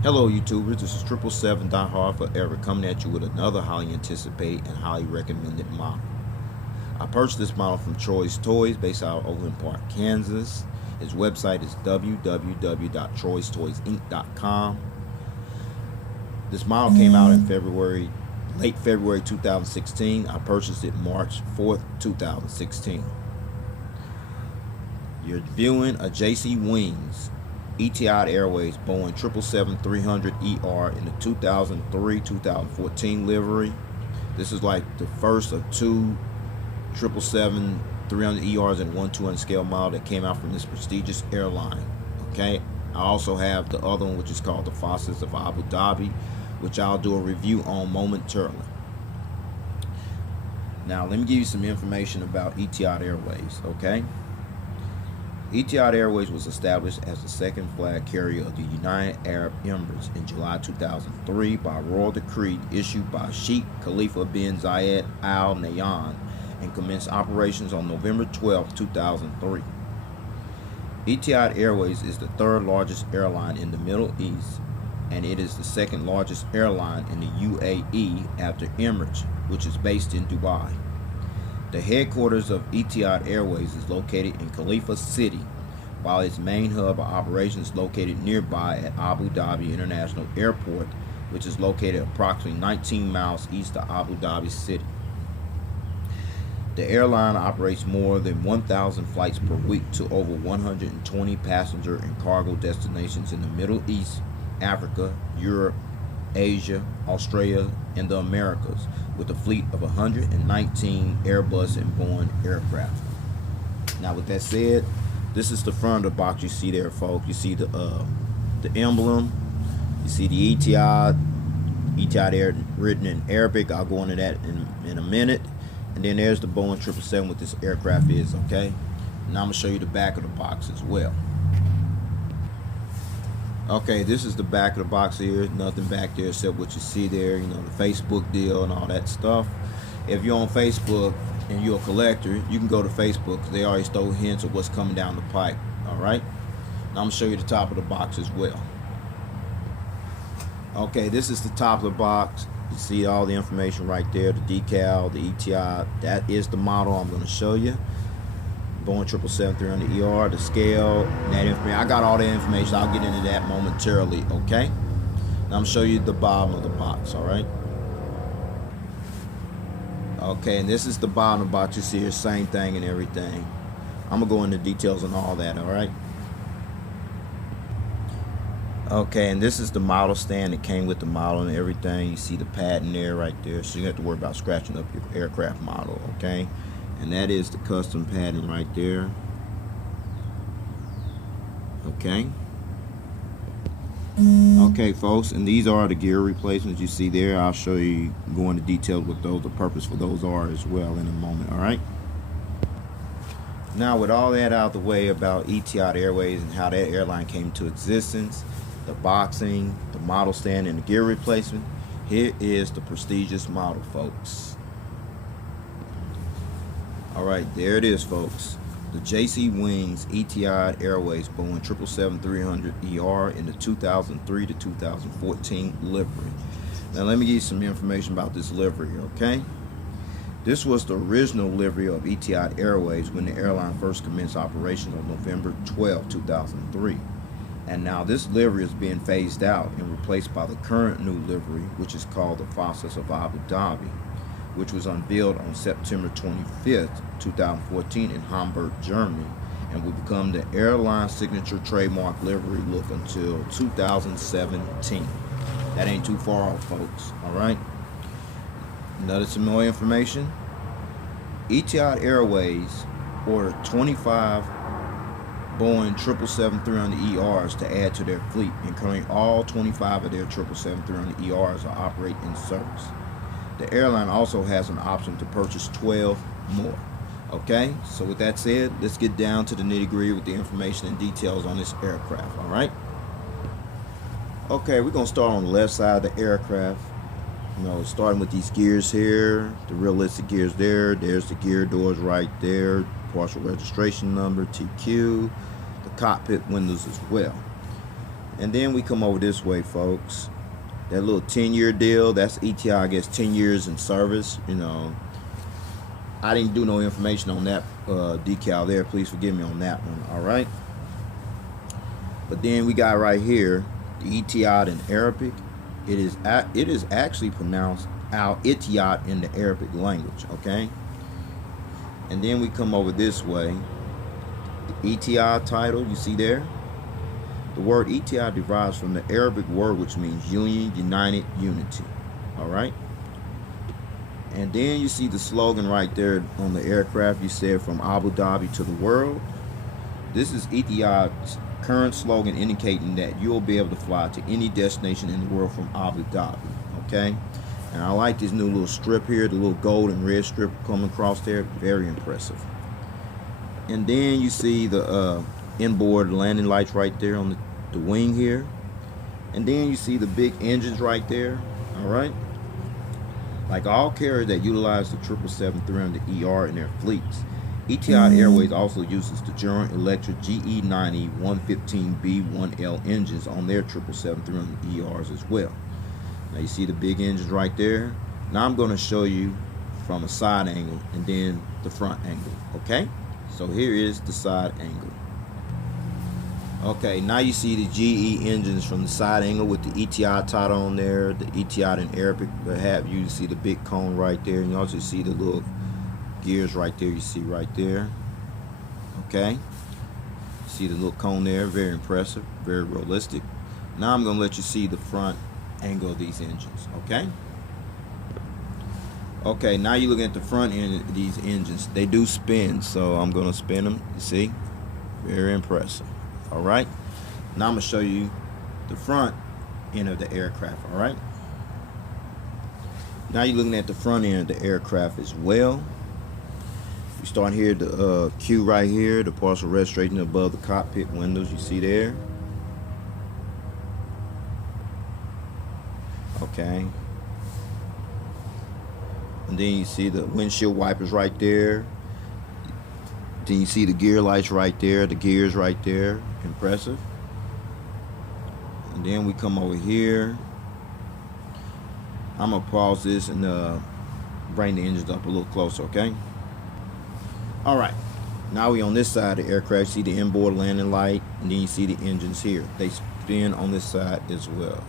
Hello YouTubers, this is 777 Die Hard Forever coming at you with another highly anticipated and highly recommended model. I purchased this model from Troy's Toys based out of Overland Park, Kansas. His website is www.troystoysinc.com. This model came out in late February 2016. I purchased it March 4th, 2016. You're viewing a JC Wings Etihad Airways Boeing 777-300ER in the 2003-2014 livery. This is like the first of two 777-300ERs in 1/200 scale model that came out from this prestigious airline. Okay, I also have the other one, which is called the Facets of Abu Dhabi, which I'll do a review on momentarily. Now let me give you some information about Etihad Airways. Okay, Etihad Airways was established as the second flag carrier of the United Arab Emirates in July 2003 by royal decree issued by Sheikh Khalifa bin Zayed Al Nahyan and commenced operations on November 12, 2003. Etihad Airways is the third largest airline in the Middle East, and it is the second largest airline in the UAE after Emirates, which is based in Dubai. The headquarters of Etihad Airways is located in Khalifa City, while its main hub of operations is located nearby at Abu Dhabi International Airport, which is located approximately 19 miles east of Abu Dhabi City. The airline operates more than 1,000 flights per week to over 120 passenger and cargo destinations in the Middle East, Africa, Europe, Asia, Australia, and the Americas, with a fleet of 119 Airbus and Boeing aircraft. Now, with that said, this is the front of the box you see there, folks. You see the emblem. You see the Etihad Air written in Arabic. I'll go into that in a minute. And then there's the Boeing 777 with this aircraft is, okay? Now I'm going to show you the back of the box as well. Okay, this is the back of the box here. Nothing back there except what you see there, you know, the Facebook deal and all that stuff. If you're on Facebook and you're a collector, you can go to Facebook because they always throw hints of what's coming down the pipe. Alright? Now I'm going to show you the top of the box as well. Okay, this is the top of the box. You see all the information right there, the decal, the Etihad. That is the model I'm going to show you. Boeing 777-300ER, the scale, that information. I got all that information. I'll get into that momentarily, okay? Now I'm going to show you the bottom of the box, all right? Okay, and this is the bottom of the box. You see here, same thing and everything. I'm going to go into details on all that, all right? Okay, and this is the model stand that came with the model and everything. You see the patent there right there, so you don't have to worry about scratching up your aircraft model, okay? And that is the custom pattern right there. Okay. Okay, folks, and these are the gear replacements you see there. I'll show you, go into details what those, the purpose for those are as well in a moment, all right? Now, with all that out of the way about Etihad Airways and how that airline came into existence, the boxing, the model stand, and the gear replacement, here is the prestigious model, folks. Alright, there it is, folks. The JC Wings Etihad Airways Boeing 777-300ER in the 2003 to 2014 livery. Now let me give you some information about this livery, okay? This was the original livery of Etihad Airways when the airline first commenced operations on November 12, 2003. And now this livery is being phased out and replaced by the current new livery, which is called the Facets of Abu Dhabi, which was unveiled on September 25th, 2014 in Hamburg, Germany, and will become the airline signature trademark livery look until 2017. That ain't too far off, folks, alright? Another some more information. Etihad Airways ordered 25 Boeing 777-300ERs to add to their fleet, and currently all 25 of their 777-300ERs are operating in service. The airline also has an option to purchase 12 more. Okay, so with that said, let's get down to the nitty-gritty with the information and details on this aircraft, alright? Okay, we're going to start on the left side of the aircraft. You know, starting with these gears here, the realistic gears there. There's the gear doors right there, partial registration number, TQ, the cockpit windows as well. And then we come over this way, folks. That little 10-year deal, that's Etihad, I guess, 10 years in service. You know, I didn't do no information on that decal there. Please forgive me on that one. All right. But then we got right here the Etihad in Arabic. It is actually pronounced Al-Ittihad in the Arabic language. Okay. And then we come over this way. The Etihad title, you see there. The word Etihad derives from the Arabic word which means union, united, unity. All right. And then you see the slogan right there on the aircraft. You said from Abu Dhabi to the world. This is Etihad's current slogan, indicating that you'll be able to fly to any destination in the world from Abu Dhabi. Okay. And I like this new little strip here, the little gold and red strip coming across there. Very impressive. And then you see the inboard landing lights right there on the wing here. And then you see the big engines right there. All right. Like all carriers that utilize the 777-300ER in their fleets, Etihad Airways also uses the General Electric GE90 115B1L engines on their 777-300ERs as well. Now you see the big engines right there. Now I'm going to show you from a side angle and then the front angle. Okay, so here is the side angle. Okay, now you see the GE engines from the side angle with the Etihad title on there, the Etihad in Arabic. Perhaps you see the big cone right there, and you also see the little gears right there. You see right there. Okay, see the little cone there. Very impressive, very realistic. Now I'm gonna let you see the front angle of these engines. Okay. Okay, now you're looking at the front end of these engines. They do spin, so I'm gonna spin them. You see, very impressive. All right, now I'm gonna show you the front end of the aircraft. All right, now you're looking at the front end of the aircraft as well. We start here, the Q right here, the parcel registration above the cockpit windows. You see there. Okay, and then you see the windshield wipers right there. Then you see the gear lights right there, the gears right there. Impressive. And then we come over here. I'm gonna pause this and bring the engines up a little closer, okay? All right, now we on this side of the aircraft. See the inboard landing light, and then you see the engines here. They spin on this side as well.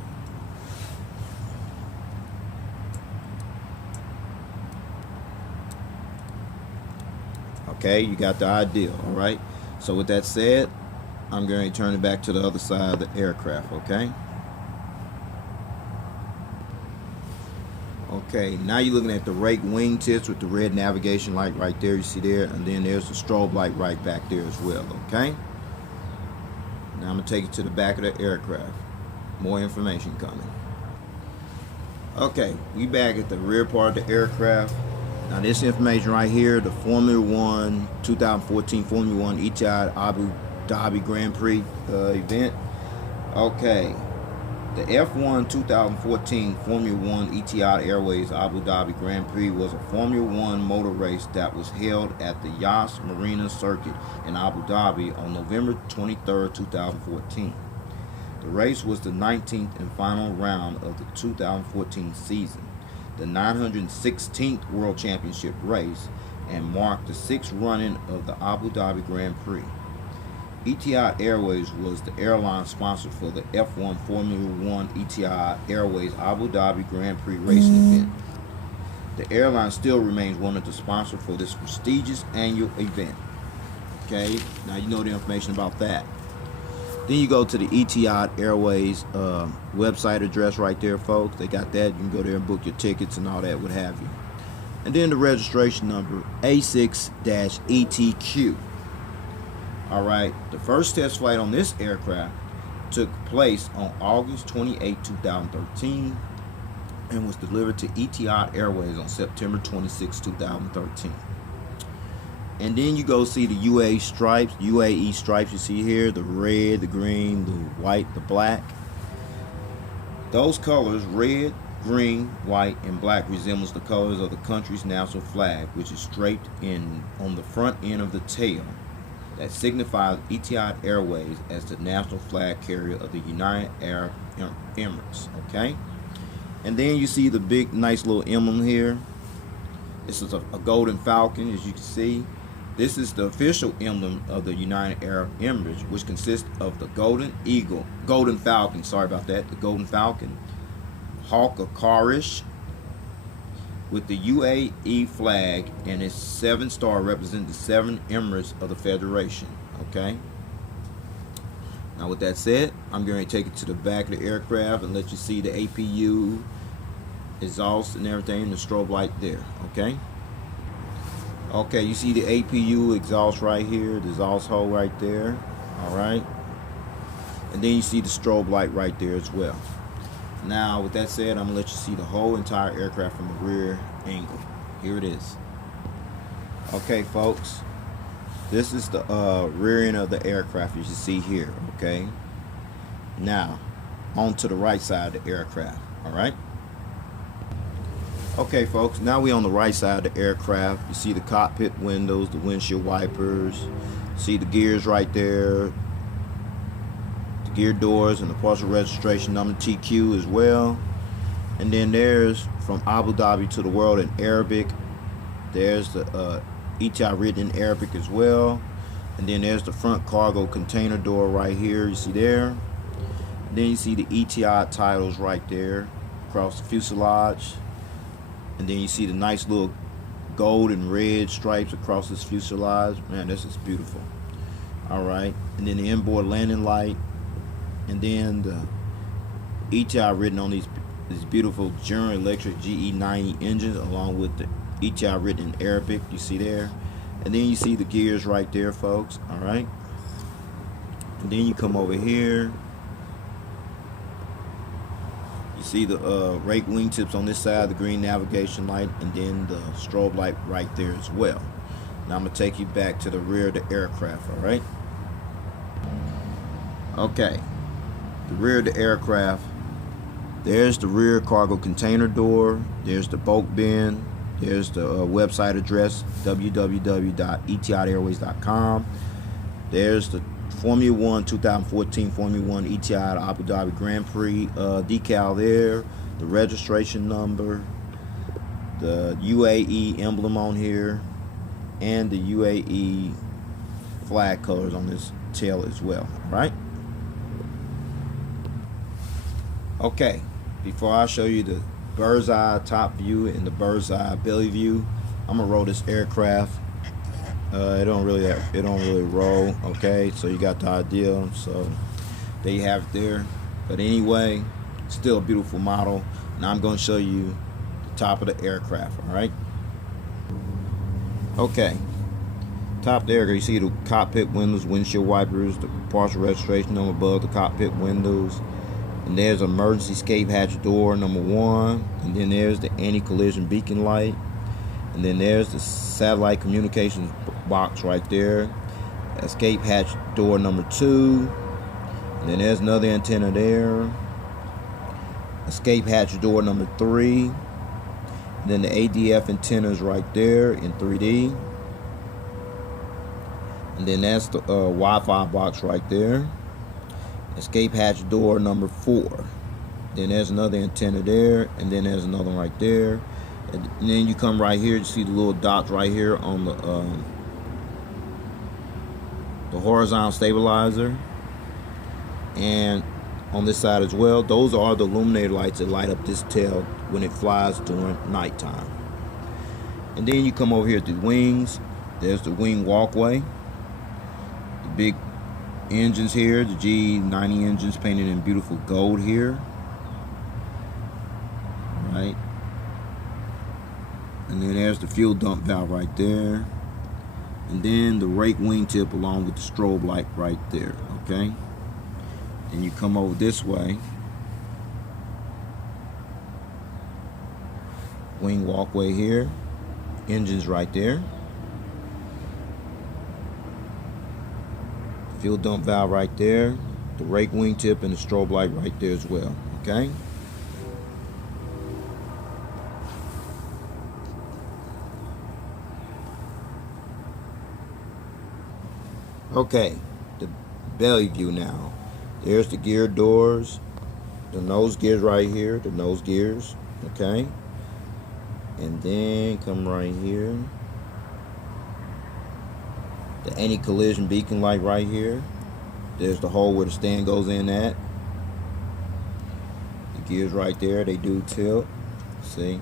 Okay, you got the idea. All right, so with that said, I'm going to turn it back to the other side of the aircraft. Okay. Okay, now you're looking at the rake wing tips with the red navigation light right there. You see there, and then there's the strobe light right back there as well. Okay. Now I'm going to take it to the back of the aircraft. More information coming. Okay, we back at the rear part of the aircraft. Now this information right here, the Formula One 2014 Formula One Etihad Abu Dhabi Grand Prix event. Okay, the F1 2014 Formula One Etihad Airways Abu Dhabi Grand Prix was a Formula One motor race that was held at the Yas Marina Circuit in Abu Dhabi on November 23, 2014. The race was the 19th and final round of the 2014 season, the 916th World Championship race, and marked the 6th running of the Abu Dhabi Grand Prix. Etihad Airways was the airline sponsor for the F1 Formula One Etihad Airways Abu Dhabi Grand Prix racing event. The airline still remains one of the sponsors for this prestigious annual event. Okay, now you know the information about that. Then you go to the Etihad Airways website address right there, folks. They got that. You can go there and book your tickets and all that, what have you. And then the registration number, A6-ETQ. All right, the first test flight on this aircraft took place on August 28, 2013, and was delivered to Etihad Airways on September 26, 2013. And then you go see the UAE stripes you see here, the red, the green, the white, the black. Those colors, red, green, white, and black, resembles the colors of the country's national flag, which is draped in on the front end of the tail. that signifies Etihad Airways as the national flag carrier of the United Arab Emirates. Okay, and then you see the big, nice little emblem here. This is a golden falcon, as you can see. This is the official emblem of the United Arab Emirates, which consists of the golden falcon. Sorry about that. The golden falcon, hawk of Karish, with the UAE flag and its 7-star representing the 7 Emirates of the Federation. Okay. Now, with that said, I'm going to take it to the back of the aircraft and let you see the APU, exhaust, and everything, the strobe light there. Okay. Okay, you see the APU exhaust right here, the exhaust hole right there. All right. And then you see the strobe light right there as well. Now, with that said, I'm going to let you see the whole entire aircraft from the rear angle. Here it is. Okay, folks. This is the rear end of the aircraft, as you see here. Okay. Now, on to the right side of the aircraft. All right. Okay, folks. Now we're on the right side of the aircraft. You see the cockpit windows, the windshield wipers. See the gears right there. Gear doors and the partial registration number TQ as well. And then there's from Abu Dhabi to the world in Arabic. There's the Etihad written in Arabic as well. And then there's the front cargo container door right here, you see there. And then you see the Etihad titles right there across the fuselage. And then you see the nice little gold and red stripes across this fuselage. Man, this is beautiful. Alright. And then the inboard landing light. And then the Etihad written on these beautiful General Electric GE90 engines, along with the Etihad written in Arabic, you see there. And then you see the gears right there, folks. All right. And then you come over here. You see the rake wingtips on this side, the green navigation light, and then the strobe light right there as well. Now I'm gonna take you back to the rear of the aircraft. All right. Okay. The rear of the aircraft, there's the rear cargo container door, there's the bulk bin, there's the website address, www.ethiadairways.com. There's the Formula 1 2014 Formula 1 Etihad Abu Dhabi Grand Prix decal there, the registration number, the UAE emblem on here, and the UAE flag colors on this tail as well. All right. Okay, before I show you the bird's eye top view and the bird's eye belly view, I'm gonna roll this aircraft. It don't really roll. Okay, so you got the idea. So there you have it there. But anyway, still a beautiful model. Now I'm gonna show you the top of the aircraft. All right. Okay. Top there, you see the cockpit windows, windshield wipers, the partial registration number above the cockpit windows. And there's emergency escape hatch door number 1, and then there's the anti-collision beacon light, and then there's the satellite communications box right there, escape hatch door number 2, and then there's another antenna there, escape hatch door number 3, and then the ADF antennas right there in 3D, and then that's the Wi-Fi box right there. Escape hatch door number 4. Then there's another antenna there, and then there's another one right there. And then you come right here, you see the little dots right here on the horizontal stabilizer, and on this side as well. Those are the illuminator lights that light up this tail when it flies during nighttime. And then you come over here to the wings. There's the wing walkway. The big engines here, the G90 engines painted in beautiful gold here. Right. And then there's the fuel dump valve right there. And then the rake wingtip along with the strobe light right there. Okay. Then you come over this way. Wing walkway here. Engines right there. Fuel dump valve right there, the rake wingtip and the strobe light right there as well. Okay. Okay, the belly view now. There's the gear doors, the nose gears right here, the nose gears, okay? And then come right here. The anti-collision beacon light right here. There's the hole where the stand goes in at. The gears right there, they do tilt. See?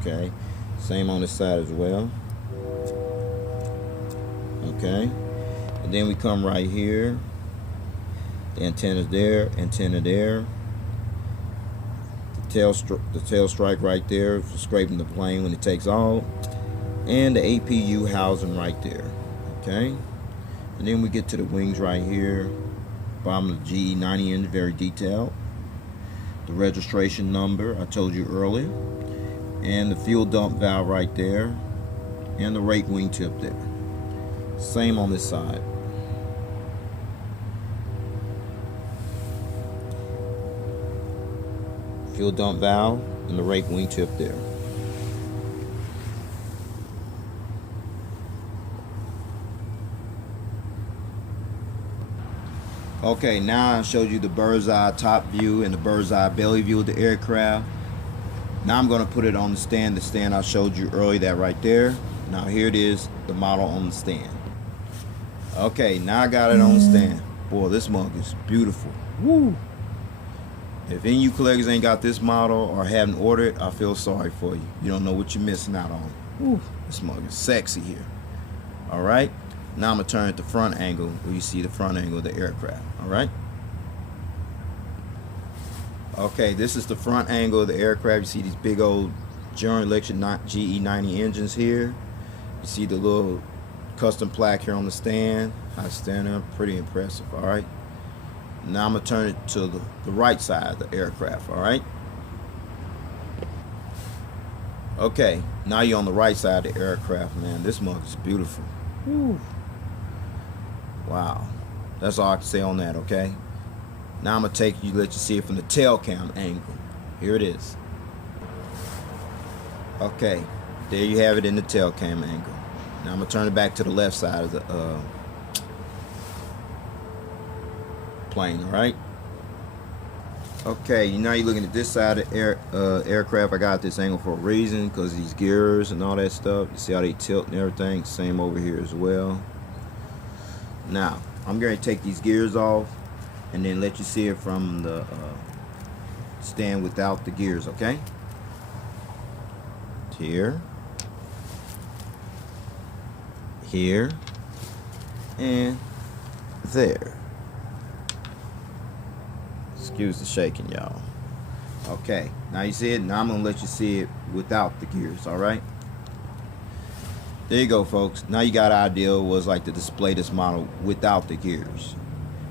Okay. Same on this side as well. Okay. And then we come right here. The antenna's there, antenna there. The tail strike right there for scraping the plane when it takes off. And the APU housing right there. Okay. And then we get to the wings right here. Bottom of the GE90 engine, very detailed. The registration number I told you earlier. And the fuel dump valve right there. And the rake wingtip there. Same on this side. Fuel dump valve and the rake wingtip there. Okay, now I showed you the bird's eye top view and the bird's eye belly view of the aircraft. Now I'm going to put it on the stand I showed you earlier, that right there. Now here it is, the model on the stand. Okay, now I got it on the stand. Boy, this mug is beautiful. Woo! If any of you collectors ain't got this model or haven't ordered it, I feel sorry for you. You don't know what you're missing out on. Woo! This mug is sexy here. Alright? Now I'm going to turn at the front angle where you see the front angle of the aircraft. Alright? Okay, this is the front angle of the aircraft. You see these big old General Electric GE90 engines here. You see the little custom plaque here on the stand. I stand up, pretty impressive. Alright? Now I'm going to turn it to the right side of the aircraft. Alright? Okay, now you're on the right side of the aircraft, man. This mug is beautiful. Woo. Wow, that's all I can say on that. Okay, now I'm gonna let you see it from the tail cam angle. Here it is. Okay, there you have it in the tail cam angle. Now I'm gonna turn it back to the left side of the plane. All right. Okay, now you're looking at this side of the aircraft. I got this angle for a reason, because these gears and all that stuff. You see how they tilt and everything. Same over here as well. Now, I'm going to take these gears off and then let you see it from the stand without the gears, okay? Here. Here. And there. Excuse the shaking, y'all. Okay, now you see it. Now I'm going to let you see it without the gears, alright? There you go, folks. Now you got an idea what it's like to display this model without the gears.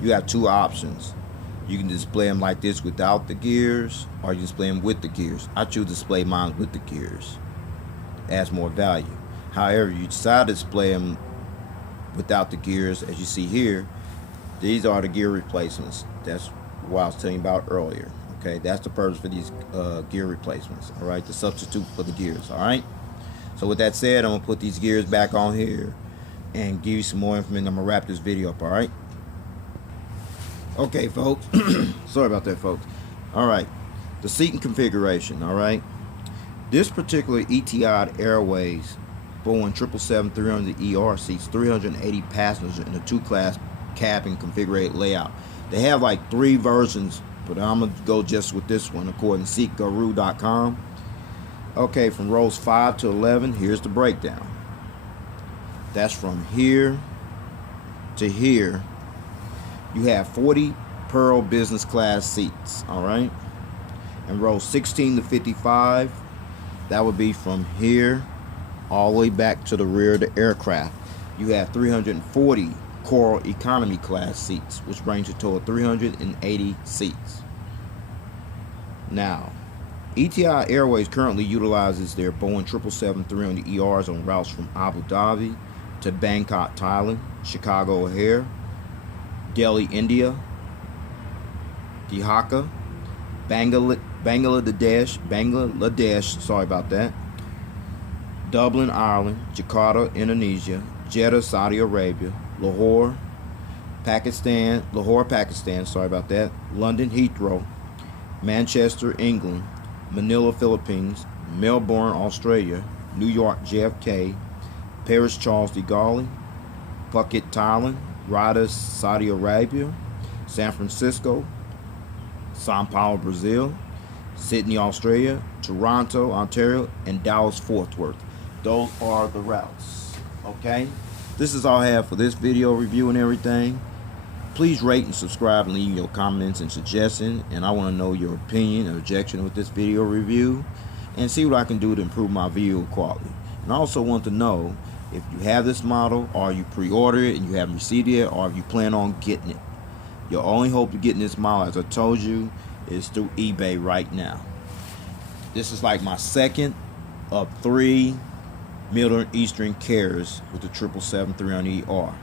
You have two options. You can display them like this without the gears, or you display them with the gears. I choose to display mine with the gears. It adds more value. However, you decide to display them without the gears, as you see here. These are the gear replacements. That's what I was telling you about earlier. Okay, that's the purpose for these gear replacements. All right, the substitute for the gears. All right. So with that said, I'm gonna put these gears back on here and give you some more information. I'm gonna wrap this video up. All right. Okay, folks. Sorry about that, folks. All right. The seating configuration. All right. This particular Etihad Airways Boeing 777-300ER seats 380 passengers in a two-class cabin configured layout. They have like 3 versions, but I'm going to go just with this one according to SeatGuru.com. Okay, from rows 5 to 11, here's the breakdown. That's from here to here. You have 40 Pearl business class seats, all right? And rows 16 to 55, that would be from here all the way back to the rear of the aircraft. You have 340 Coral economy class seats, which brings a total of 380 seats. Now, Etihad Airways currently utilizes their Boeing 777-300ERs on routes from Abu Dhabi to Bangkok, Thailand, Chicago O'Hare, Delhi, India, Dhaka, Bangladesh, sorry about that, Dublin, Ireland, Jakarta, Indonesia, Jeddah, Saudi Arabia, Lahore, Pakistan, sorry about that, London Heathrow, Manchester, England, Manila, Philippines, Melbourne, Australia, New York, JFK, Paris, Charles de Gaulle, Phuket, Thailand, Riyadh, Saudi Arabia, San Francisco, Sao Paulo, Brazil, Sydney, Australia, Toronto, Ontario, and Dallas, Fort Worth. Those are the routes. Okay? This is all I have for this video review and everything. Please rate and subscribe and leave your comments and suggestions. And I want to know your opinion and objection with this video review, and see what I can do to improve my video quality. And I also want to know if you have this model, or you pre-order it and you haven't received it yet, or if you plan on getting it. Your only hope of getting this model, as I told you, is through eBay right now. This is like my second of 3 Middle Eastern carriers with the 777-300ER.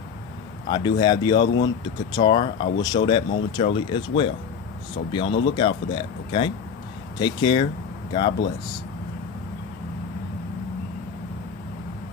I do have the other one, the Qatar. I will show that momentarily as well. So be on the lookout for that, okay? Take care. God bless.